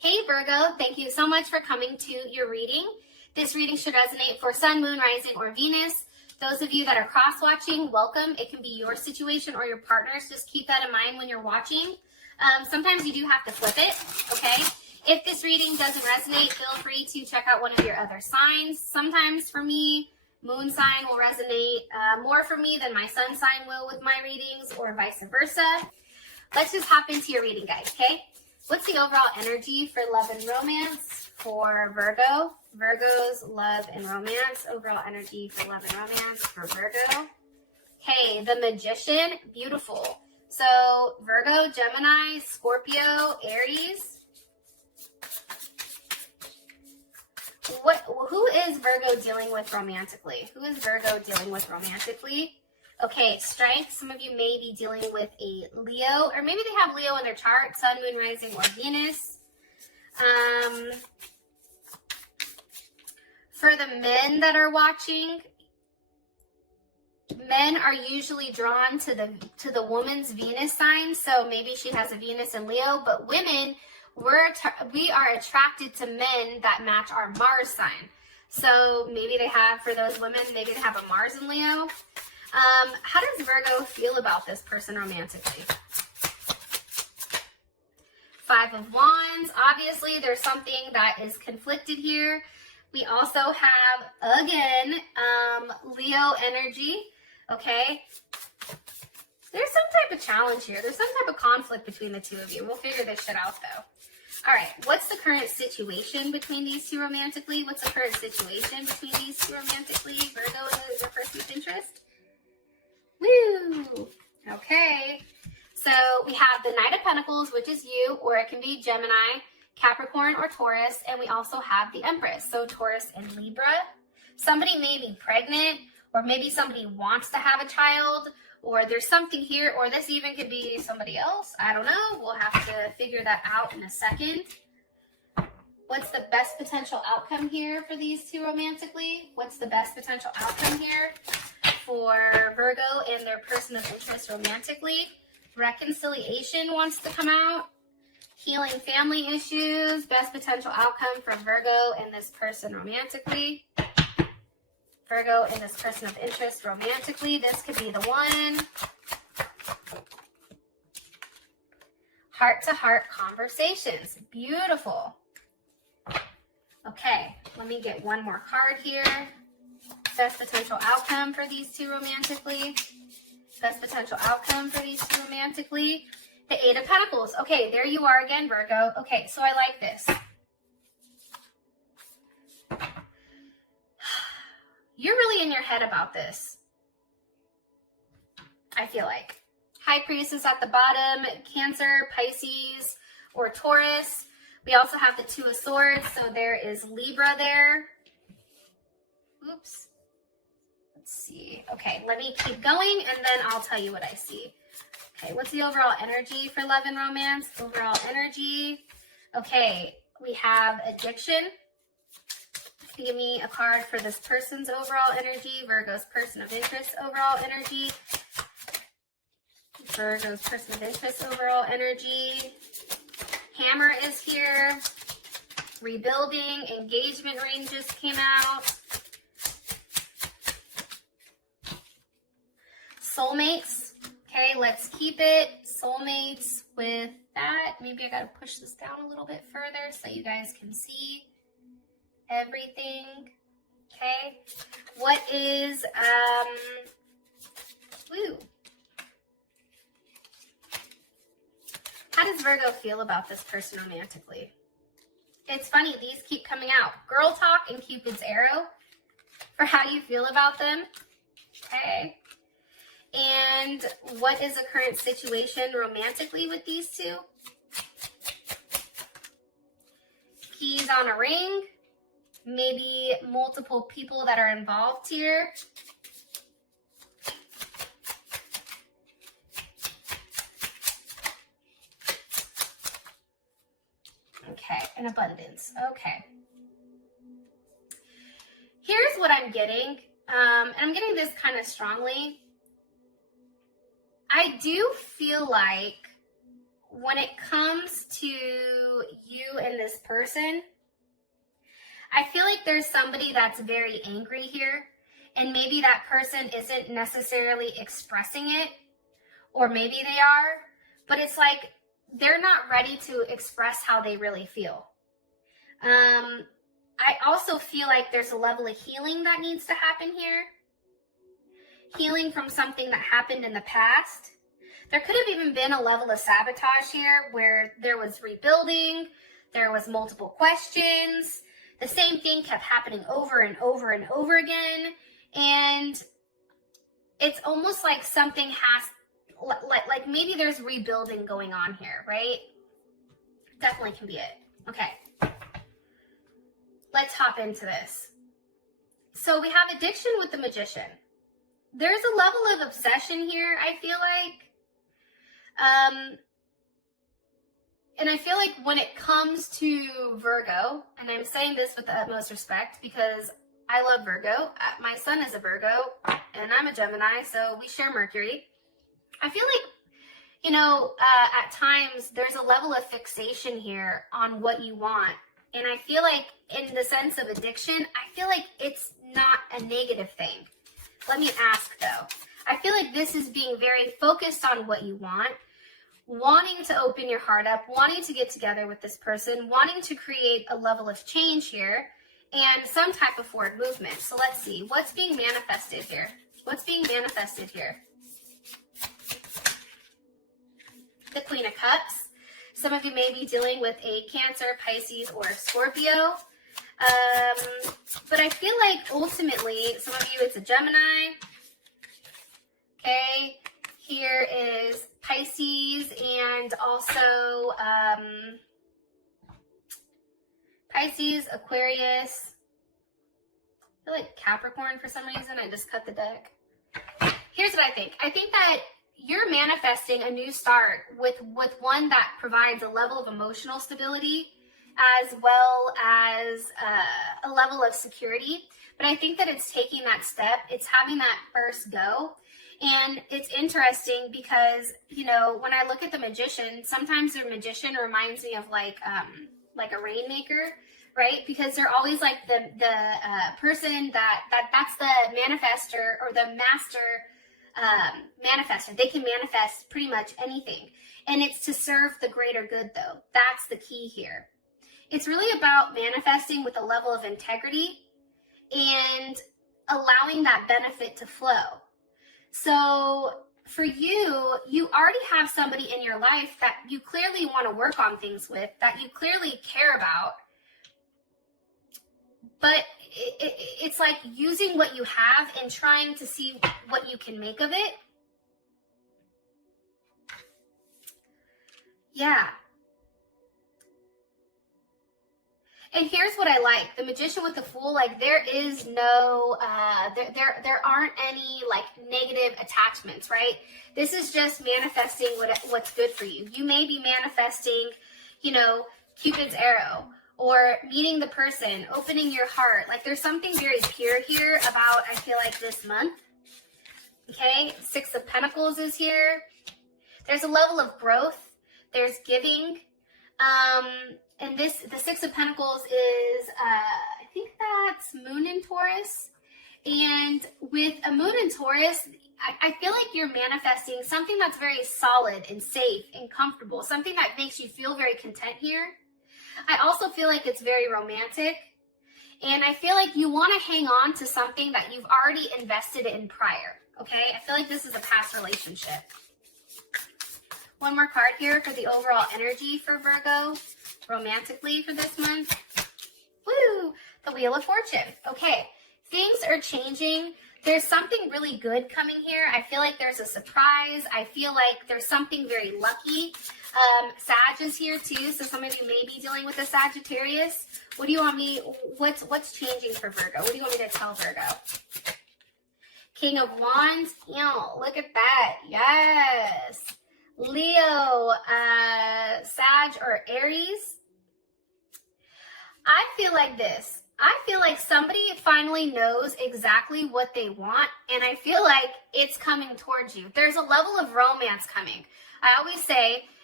Hey Virgo, thank you so much for coming to your reading. This reading should resonate for Sun, Moon, Rising, or Venus. Those of you that are cross-watching, welcome. It can be your situation or your partner's. Just keep that in mind when you're watching. Sometimes you do have to flip it, okay? If this reading doesn't resonate, feel free to check out one of your other signs. Sometimes for me, moon sign will resonate more for me than my sun sign will with my readings, or vice versa. Let's just hop into your reading, guys, okay? What's the overall energy for love and romance for Virgo? Virgo's love and romance. Overall energy for love and romance for Virgo. Okay, the Magician. Beautiful. So Virgo, Gemini, Scorpio, Aries. Who is Virgo dealing with romantically? Who is Virgo dealing with romantically? Okay, strength. Some of you may be dealing with a Leo, or maybe they have Leo in their chart, Sun, Moon, Rising, or Venus. For the men that are watching, men are usually drawn to the woman's Venus sign, so maybe she has a Venus in Leo, but women, we are attracted to men that match our Mars sign. So maybe they have, for those women, maybe they have a Mars in Leo. How does Virgo feel about this person romantically? Five of Wands. Obviously, there's something that is conflicted here. We also have, again, Leo energy, okay? There's some type of challenge here. There's some type of conflict between the two of you. We'll figure this shit out, though. All right, what's the current situation between these two romantically? What's the current situation between these two romantically? Virgo and the person of interest? Woo! Okay, so we have the Knight of Pentacles, which is you, or it can be Gemini, Capricorn, or Taurus, and we also have the Empress, so Taurus and Libra. Somebody may be pregnant, or maybe somebody wants to have a child, or there's something here, or this even could be somebody else. I don't know. We'll have to figure that out in a second. What's the best potential outcome here for these two romantically? What's the best potential outcome here for Virgo and their person of interest romantically? Reconciliation wants to come out. Healing family issues. Best potential outcome for Virgo and this person romantically. Virgo and this person of interest romantically. This could be the one. Heart-to-heart conversations. Beautiful. Okay, let me get one more card here. Best potential outcome for these two romantically. Best potential outcome for these two romantically. The Eight of Pentacles. Okay, there you are again, Virgo. Okay, so I like this. You're really in your head about this, I feel like. High Priestess at the bottom, Cancer, Pisces, or Taurus. We also have the Two of Swords, so there is Libra there. Oops. Let's see. Okay, let me keep going, and then I'll tell you what I see. Okay, what's the overall energy for love and romance? Overall energy. Okay, we have addiction. Give me a card for this person's overall energy. Virgo's person of interest overall energy. Virgo's person of interest overall energy. Hammer is here. Rebuilding. Engagement ring just came out. Soulmates. Okay, let's keep it. Soulmates with that. Maybe I gotta push this down a little bit further so you guys can see everything. Okay, what is how does Virgo feel about this person romantically? It's funny, these keep coming out. Girl talk and Cupid's arrow for how you feel about them. Okay, and what is the current situation romantically with these two? Keys on a ring. Maybe multiple people that are involved here. Okay, an abundance. Okay. Here's what I'm getting, and I'm getting this kind of strongly. I do feel like when it comes to you you and this person, I feel like there's somebody that's very angry here, and maybe that person isn't necessarily expressing it, or maybe they are, but it's like they're not ready to express how they really feel. I also feel like there's a level of healing that needs to happen here. Healing from something that happened in the past. There could have even been a level of sabotage here where there was rebuilding, there was multiple questions, the same thing kept happening over and over and over again, and it's almost like something has, like maybe there's rebuilding going on here, right? Definitely can be it. Okay. Let's hop into this. So we have addiction with the Magician. There's a level of obsession here, I feel like. And I feel like when it comes to Virgo, and I'm saying this with the utmost respect because I love Virgo. My son is a Virgo, and I'm a Gemini, so we share Mercury. I feel like, you know, at times there's a level of fixation here on what you want. And I feel like in the sense of addiction, I feel like it's not a negative thing. Let me ask though. I feel like this is being very focused on what you want, wanting to open your heart up, wanting to get together with this person, wanting to create a level of change here and some type of forward movement. So let's see, what's being manifested here? What's being manifested here? The Queen of Cups. Some of you may be dealing with a Cancer, Pisces, or Scorpio. But I feel like ultimately, some of you, it's a Gemini. Okay. Here is Pisces and also Pisces, Aquarius. I feel like Capricorn for some reason. I just cut the deck. Here's what I think. I think that you're manifesting a new start with one that provides a level of emotional stability as well as a level of security. But I think that it's taking that step. It's having that first go. And it's interesting because, you know, when I look at the Magician, sometimes the Magician reminds me of like a rainmaker, right? Because they're always like the person that's the manifester or the master manifester. They can manifest pretty much anything. And it's to serve the greater good though. That's the key here. It's really about manifesting with a level of integrity and allowing that benefit to flow. So for you, you already have somebody in your life that you clearly want to work on things with, that you clearly care about. But it's like using what you have and trying to see what you can make of it. Yeah. And here's what I like. The Magician with the Fool, like there is no, there aren't any like negative attachments, right? This is just manifesting what's good for you. You may be manifesting, you know, Cupid's arrow or meeting the person, opening your heart. Like there's something very pure here about, I feel like this month. Okay, Six of Pentacles is here. There's a level of growth. There's giving. And the Six of Pentacles is, I think that's Moon in Taurus. And with a Moon in Taurus, I feel like you're manifesting something that's very solid and safe and comfortable. Something that makes you feel very content here. I also feel like it's very romantic. And I feel like you want to hang on to something that you've already invested in prior. Okay? I feel like this is a past relationship. One more card here for the overall energy for Virgo. Romantically for this month. Woo! The Wheel of Fortune. Okay, things are changing. There's something really good coming here. I feel like there's a surprise. I feel like there's something very lucky. Sag is here too, so some of you may be dealing with a Sagittarius. What do you want me, what's changing for Virgo? What do you want me to tell Virgo? King of Wands. Ew, look at that. Yes. Leo, Sag, or Aries. I feel like this. I feel like somebody finally knows exactly what they want, and I feel like it's coming towards you. There's a level of romance coming. I always say,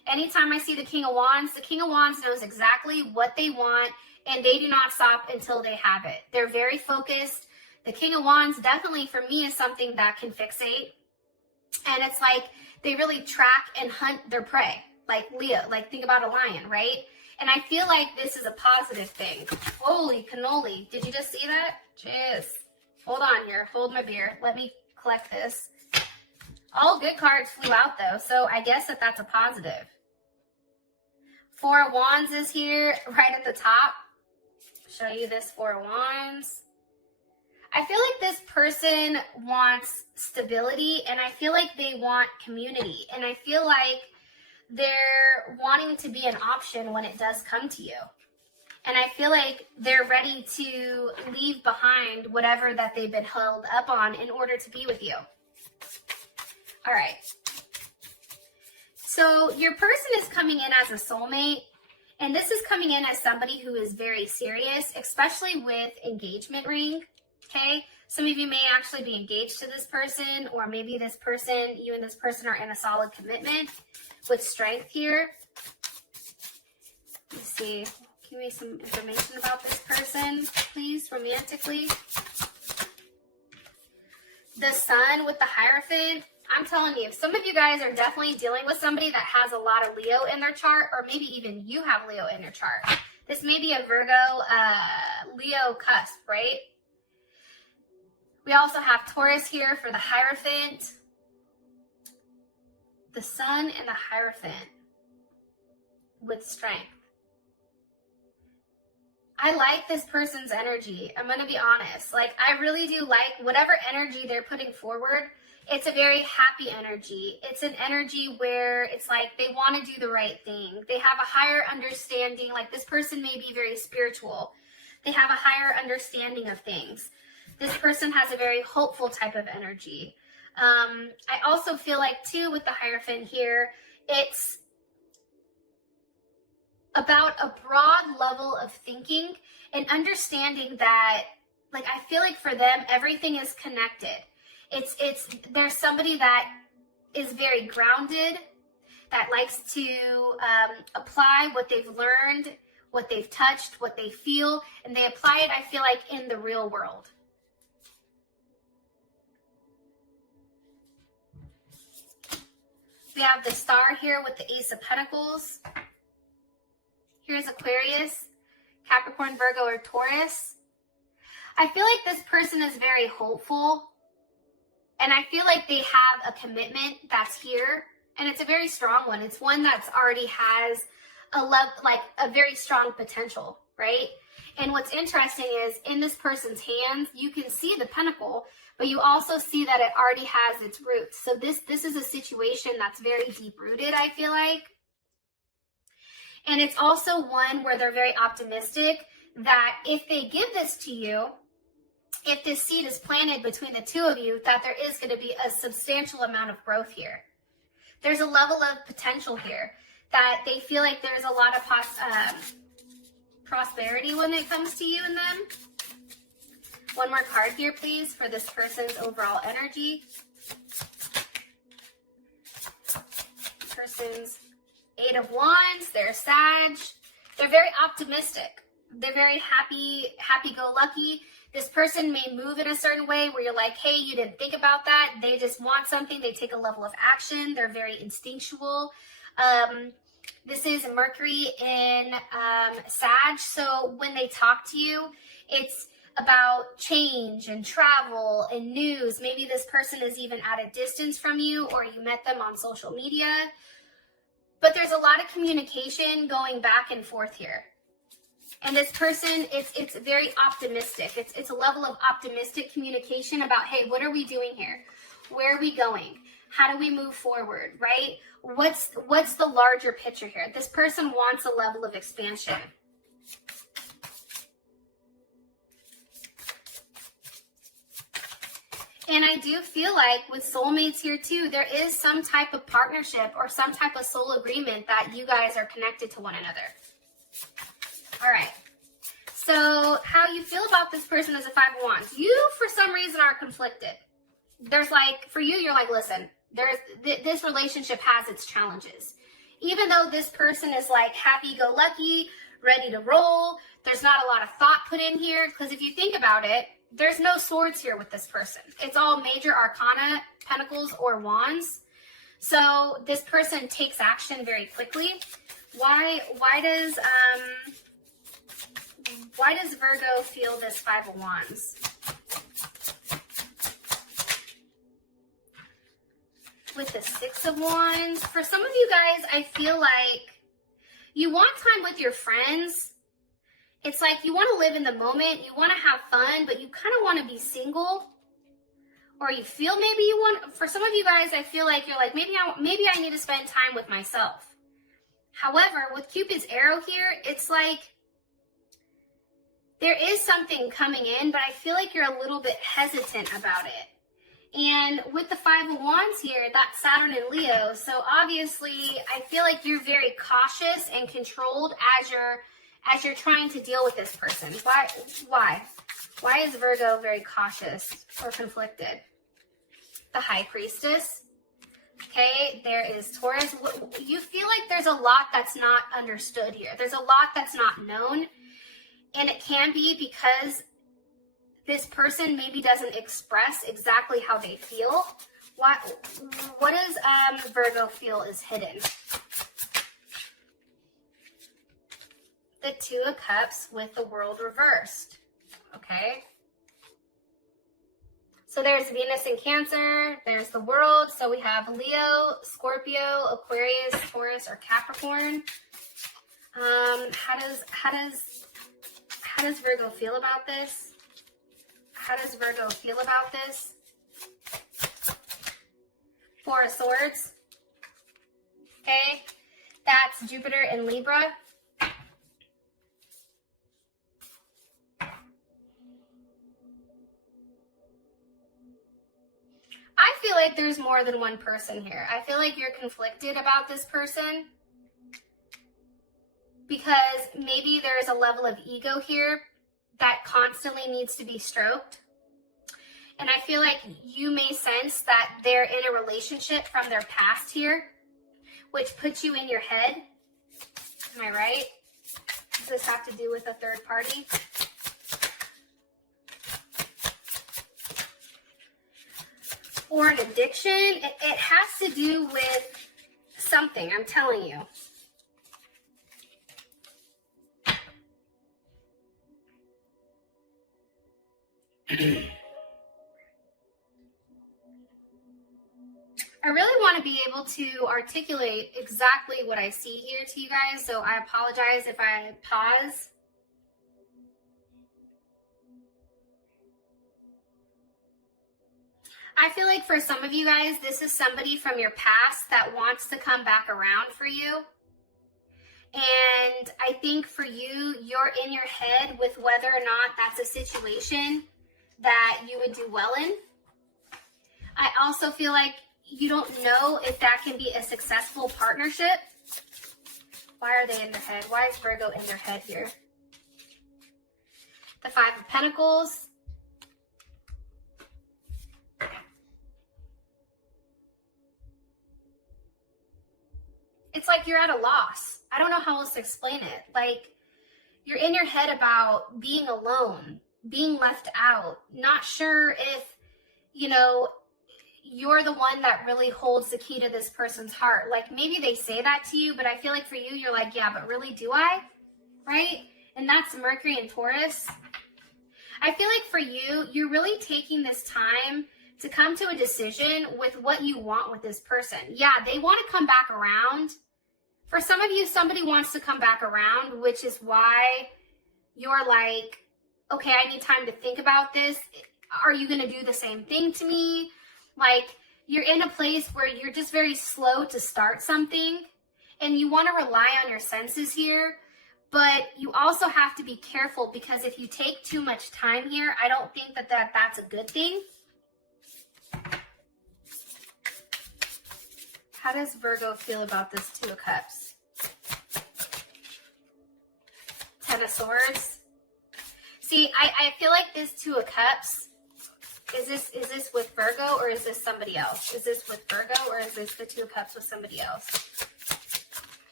Anytime I see the King of Wands knows exactly what they want, and they do not stop until they have it. They're very focused. The King of Wands definitely for me is something that can fixate. And it's like they really track and hunt their prey. Like Leo, like think about a lion, right? And I feel like this is a positive thing. Holy cannoli. Did you just see that? Jeez. Hold on here. Hold my beer. Let me collect this. All good cards flew out though, so I guess that's a positive. Four of Wands is here right at the top. Show you this Four of Wands. I feel like this person wants stability, and I feel like they want community, and I feel like they're wanting to be an option when it does come to you. And I feel like they're ready to leave behind whatever that they've been held up on in order to be with you. All right. So your person is coming in as a soulmate, and this is coming in as somebody who is very serious, especially with engagement ring, okay? Some of you may actually be engaged to this person, or maybe this person, you and this person are in a solid commitment with strength here. Let's see. Give me some information about this person, please, romantically. The Sun with the Hierophant. I'm telling you, some of you guys are definitely dealing with somebody that has a lot of Leo in their chart, or maybe even you have Leo in your chart. This may be a Virgo, Leo cusp, right? We also have Taurus here for the Hierophant. The Sun and the Hierophant with strength. I like this person's energy. I'm going to be honest. Like, I really do like whatever energy they're putting forward. It's a very happy energy. It's an energy where it's like they want to do the right thing. They have a higher understanding. Like, this person may be very spiritual. They have a higher understanding of things. This person has a very hopeful type of energy. I also feel like, too, with the Hierophant here, it's about a broad level of thinking and understanding that, like, I feel like for them, everything is connected. There's somebody that is very grounded, that likes to apply what they've learned, what they've touched, what they feel, and they apply it, I feel like, in the real world. We have the Star here with the Ace of Pentacles. Here's Aquarius, Capricorn, Virgo, or Taurus. I feel like this person is very hopeful, and I feel like they have a commitment that's here, and it's a very strong one. It's one that's already has a very strong potential, right? And what's interesting is in this person's hands, you can see the pentacle, but you also see that it already has its roots. So this is a situation that's very deep-rooted, I feel like. And it's also one where they're very optimistic that if they give this to you, if this seed is planted between the two of you, that there is going to be a substantial amount of growth here. There's a level of potential here that they feel like there's a lot of prosperity when it comes to you and them. One more card here, please, for this person's overall energy. Person's Eight of Wands, they're Sag. They're very optimistic. They're very happy-go-lucky. This person may move in a certain way where you're like, hey, you didn't think about that. They just want something. They take a level of action. They're very instinctual. This is Mercury in Sag. So when they talk to you, it's about change and travel and news. Maybe this person is even at a distance from you, or you met them on social media. But there's a lot of communication going back and forth here. And this person, it's very optimistic. It's a level of optimistic communication about, hey, what are we doing here? Where are we going? How do we move forward, right? What's the larger picture here? This person wants a level of expansion. And I do feel like with soulmates here too, there is some type of partnership or some type of soul agreement that you guys are connected to one another. All right. So how you feel about this person is a Five of Wands. You, for some reason, are conflicted. There's like, for you, you're like, listen, this relationship has its challenges. Even though this person is like happy-go-lucky, ready to roll, there's not a lot of thought put in here, because if you think about it, there's no swords here with this person. It's all major arcana, pentacles, or wands. So this person takes action very quickly. Why does Virgo feel this Five of Wands? With the Six of Wands, for some of you guys, I feel like you want time with your friends. It's like you want to live in the moment, you want to have fun, but you kind of want to be single. Or you feel maybe you want, for some of you guys, I feel like you're like, maybe I need to spend time with myself. However, with Cupid's arrow here, it's like there is something coming in, but I feel like you're a little bit hesitant about it. And with the Five of Wands here, that's Saturn and Leo. So obviously, I feel like you're very cautious and controlled as you're trying to deal with this person. Why? Why is Virgo very cautious or conflicted? The High Priestess. Okay, there is Taurus. You feel like there's a lot that's not understood here. There's a lot that's not known. And it can be because this person maybe doesn't express exactly how they feel. What does Virgo feel is hidden? The Two of Cups with the World reversed. Okay. So there's Venus in Cancer. There's the World. So we have Leo, Scorpio, Aquarius, Taurus, or Capricorn. How does Virgo feel about this? How does Virgo feel about this? Four of Swords. Okay. That's Jupiter in Libra. I feel like there's more than one person here. I feel like you're conflicted about this person because maybe there's a level of ego here that constantly needs to be stroked. And I feel like you may sense that they're in a relationship from their past here, which puts you in your head. Am I right? Does this have to do with a third party? Or an addiction. It has to do with something, I'm telling you. I really want to be able to articulate exactly what I see here to you guys, so I apologize if I pause. I feel like for some of you guys, this is somebody from your past that wants to come back around for you. And I think for you, you're in your head with whether or not that's a situation that you would do well in. I also feel like you don't know if that can be a successful partnership. Why are they in their head? Why is Virgo in their head here? The Five of Pentacles. It's like you're at a loss. I don't know how else to explain it. Like, you're in your head about being alone, being left out, not sure if, you know, you're the one that really holds the key to this person's heart. Like, maybe they say that to you, but I feel like for you, you're like, yeah, but really, do I? Right? And that's Mercury and Taurus. I feel like for you, you're really taking this time to come to a decision with what you want with this person. Yeah, they want to come back around. For some of you, somebody wants to come back around, which is why you're like, okay, I need time to think about this. Are you going to do the same thing to me? Like, you're in a place where you're just very slow to start something, and you want to rely on your senses here, but you also have to be careful, because if you take too much time here, I don't think that that's a good thing. How does Virgo feel about this Two of Cups? Ten of Swords. See, I feel like this Two of Cups, is this with Virgo, or is this somebody else? Is this with Virgo, or is this the Two of Cups with somebody else?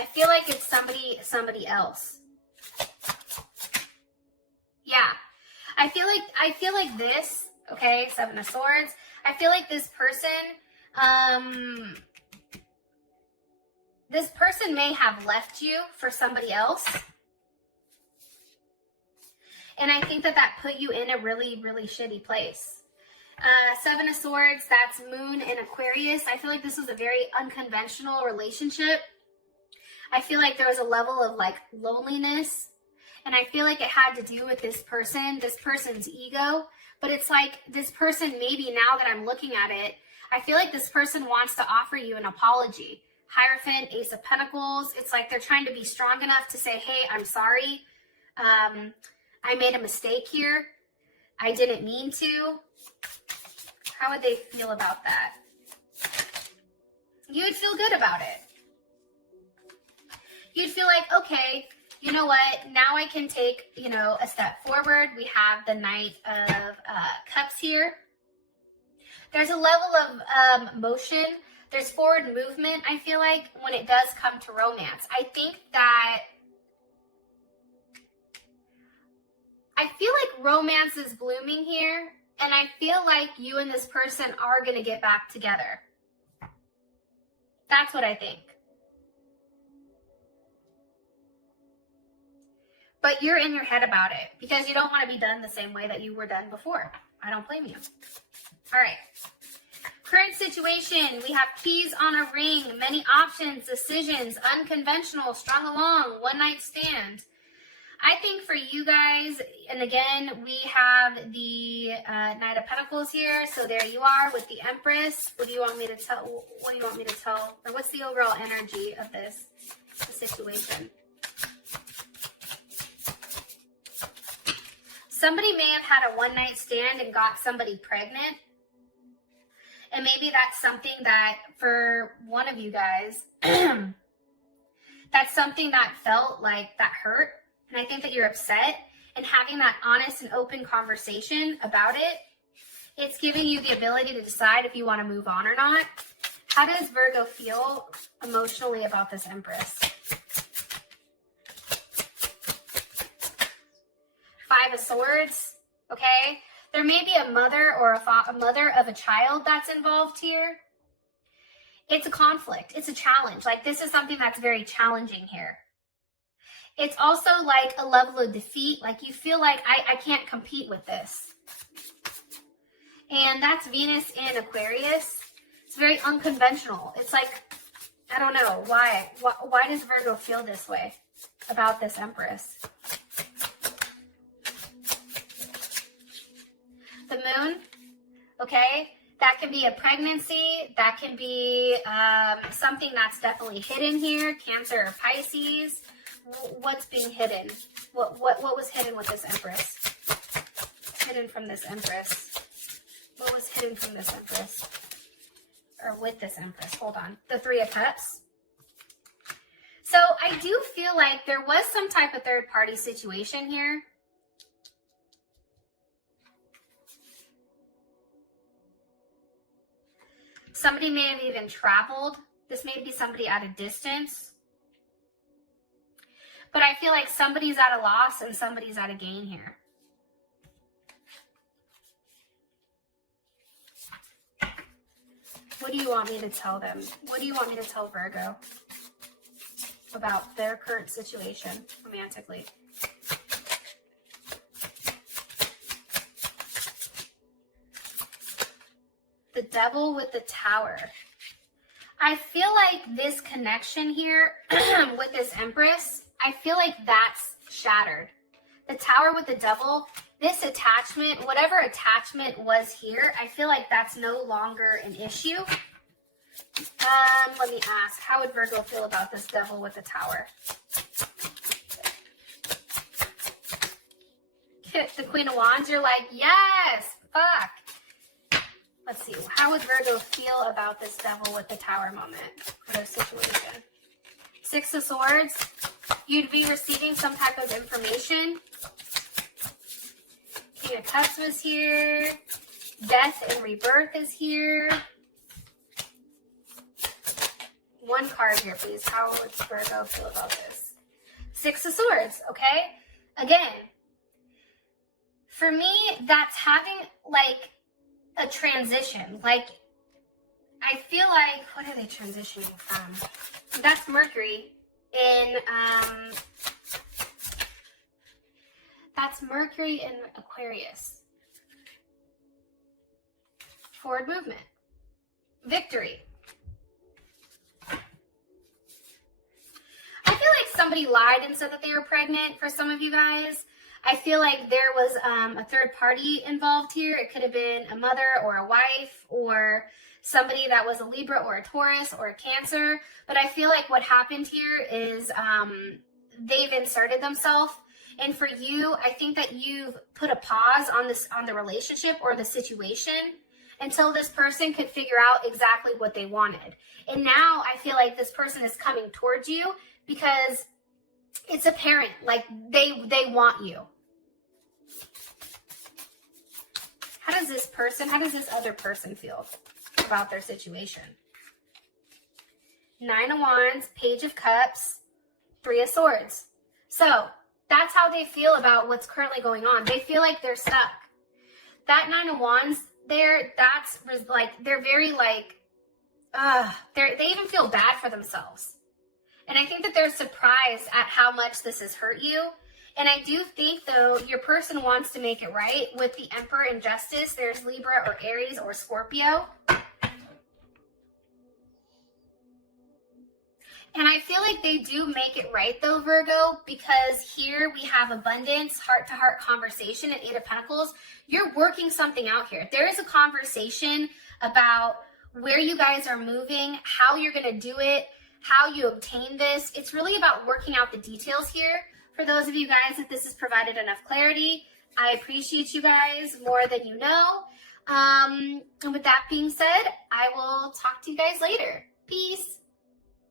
I feel like it's somebody else. Yeah. I feel like this, okay, Seven of Swords. I feel like this person may have left you for somebody else. And I think that put you in a really, really shitty place. Seven of Swords, that's Moon in Aquarius. I feel like this was a very unconventional relationship. I feel like there was a level of like loneliness. And I feel like it had to do with this person's ego. But it's like this person, maybe now that I'm looking at it, I feel like this person wants to offer you an apology. Hierophant, Ace of Pentacles. It's like they're trying to be strong enough to say, hey, I'm sorry. I made a mistake here. I didn't mean to. How would they feel about that? You would feel good about it. You'd feel like, okay, you know what? Now I can take, a step forward. We have the Knight of Cups here. There's a level of motion. There's forward movement, I feel like, when it does come to romance. I feel like romance is blooming here. And I feel like you and this person are going to get back together. That's what I think. But you're in your head about it because you don't want to be done the same way that you were done before. I don't blame you. All right. Current situation. We have keys on a ring, many options, decisions, unconventional, strung along, one night stand. I think for you guys, and again, we have the Knight of Pentacles here. So there you are with the Empress. What do you want me to tell? Or what's the overall energy of this situation? Somebody may have had a one-night stand and got somebody pregnant. And maybe that's something that, for one of you guys, that's something that felt like that hurt. And I think that you're upset, and having that honest and open conversation about it, it's giving you the ability to decide if you want to move on or not. How does Virgo feel emotionally about this Empress? Five of Swords, okay? There may be a mother or a mother of a child that's involved here. It's a conflict. It's a challenge. Like, this is something that's very challenging here. It's also like a level of defeat. Like, you feel like, I can't compete with this. And that's Venus in Aquarius. It's very unconventional. It's like, I don't know. Why does Virgo feel this way about this Empress? The Moon, okay? That can be a pregnancy. That can be something that's definitely hidden here. Cancer or Pisces. What's being hidden? What was hidden with this Empress? Hidden from this Empress. What was hidden from this Empress? Or with this Empress? Hold on. The Three of Cups. So I do feel like there was some type of third-party situation here. Somebody may have even traveled. This may be somebody at a distance. But I feel like somebody's at a loss and somebody's at a gain here. What do you want me to tell them? What do you want me to tell Virgo about their current situation romantically? The Devil with the Tower. I feel like this connection here with this Empress, I feel like that's shattered. The Tower with the Devil, this attachment, whatever attachment was here, I feel like that's no longer an issue. Let me ask, how would Virgo feel about this Devil with the Tower? The Queen of Wands, you're like, yes, fuck. Let's see, how would Virgo feel about this Devil with the Tower moment or this situation? Six of Swords, you'd be receiving some type of information. King of Cups was here. Death and rebirth is here. One card here, please. How would Virgo feel about this? Six of Swords, okay? Again, for me, that's having like a transition. Like, I feel like, what are they transitioning from? That's Mercury in, that's Mercury in Aquarius. Forward movement. Victory. I feel like somebody lied and said that they were pregnant for some of you guys. I feel like there was a third party involved here. It could have been a mother or a wife or somebody that was a Libra or a Taurus or a Cancer. But I feel like what happened here is they've inserted themselves. And for you, I think that you've put a pause on the relationship or the situation until this person could figure out exactly what they wanted. And now I feel like this person is coming towards you because it's apparent, like they want you. How does this other person feel about their situation? Nine of Wands, Page of Cups, Three of Swords. So that's how they feel about what's currently going on. They feel like they're stuck. That Nine of Wands there, that's like, they're very like, they even feel bad for themselves. And I think that they're surprised at how much this has hurt you. And I do think, though, your person wants to make it right. With the Emperor in Justice, there's Libra or Aries or Scorpio. And I feel like they do make it right, though, Virgo, because here we have abundance, heart-to-heart conversation at Eight of Pentacles. You're working something out here. There is a conversation about where you guys are moving, how you're going to do it, how you obtain this. It's really about working out the details here. For those of you guys that this has provided enough clarity, I appreciate you guys more than you know. And with that being said, I will talk to you guys later. Peace.